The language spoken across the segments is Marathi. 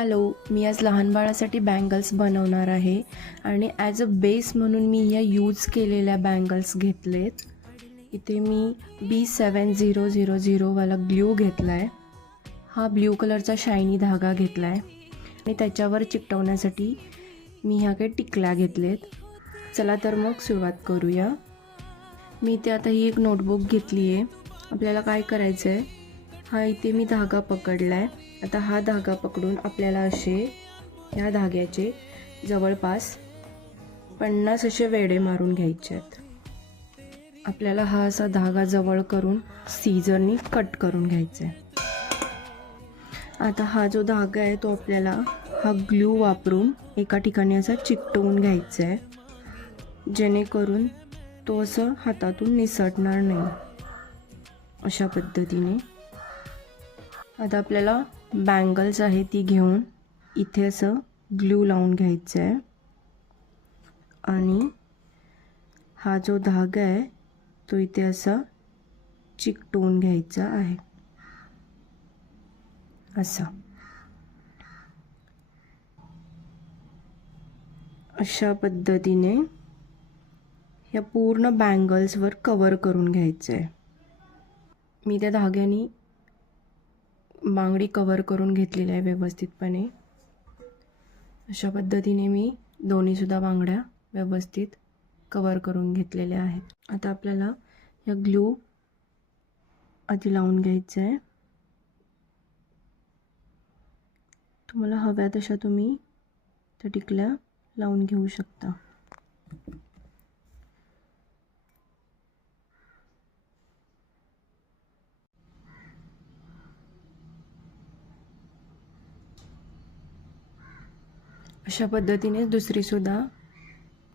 हॅलो, मी आज लहान बाळासाठी बँगल्स बनवणार आहे आणि ॲज अ बेस म्हणून मी या यूज केलेल्या बँगल्स घेतलेत. इथे मी B7000 वाला ग्ल्यू घेतला आहे. हा ब्ल्यू कलरचा शायनी धागा घेतला आहे आणि त्याच्यावर चिकटवण्यासाठी मी ह्या काही टिकल्या घेतलेत. चला तर मग सुरुवात करूया. मी इथे आता ही एक नोटबुक घेतली आहे. आपल्याला काय करायचं आहे, हा इथे मी धागा पकडला आहे. आता हा धागा पकडून आपल्याला असे ह्या धाग्याचे जवळपास 50 असे वेढे मारून घ्यायचे आहेत. आपल्याला हा असा धागा जवळ करून सीझरनी कट करून घ्यायचा आहे. आता हा जो धागा आहे तो आपल्याला हा ग्लू वापरून एका ठिकाणी असा चिकटवून घ्यायचा आहे, जेणेकरून तो असं हातातून निसटणार नाही. अशा पद्धतीने आता आपल्याला बँगल्स आहे ती घेऊन इथे असं ग्लू लावून घ्यायचं आहे आणि हा जो धागा आहे तो इथे असा चिकटवून घ्यायचा आहे. असा अशा पद्धतीने या पूर्ण बँगल्सवर कवर करून घ्यायचं आहे. मी त्या धाग्याने बांगडी कवर करून घेतलेली आहे व्यवस्थितपणे. अशा पद्धतीने मी दोन्हीसुद्धा बांगड्या व्यवस्थित कवर करून घेतलेल्या आहेत. आता आपल्याला या ग्लू आधी लावून घ्यायचं आहे. तुम्हाला हव्या तशा तुम्ही त्या टिकल्या लावून घेऊ शकता. अशा पद्धतीने दुसरीसुद्धा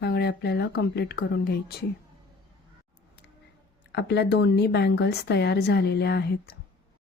बांगडी आपल्याला कंप्लीट करून घ्यायची. आपल्या दोन्ही बँगल्स तयार झालेल्या आहेत.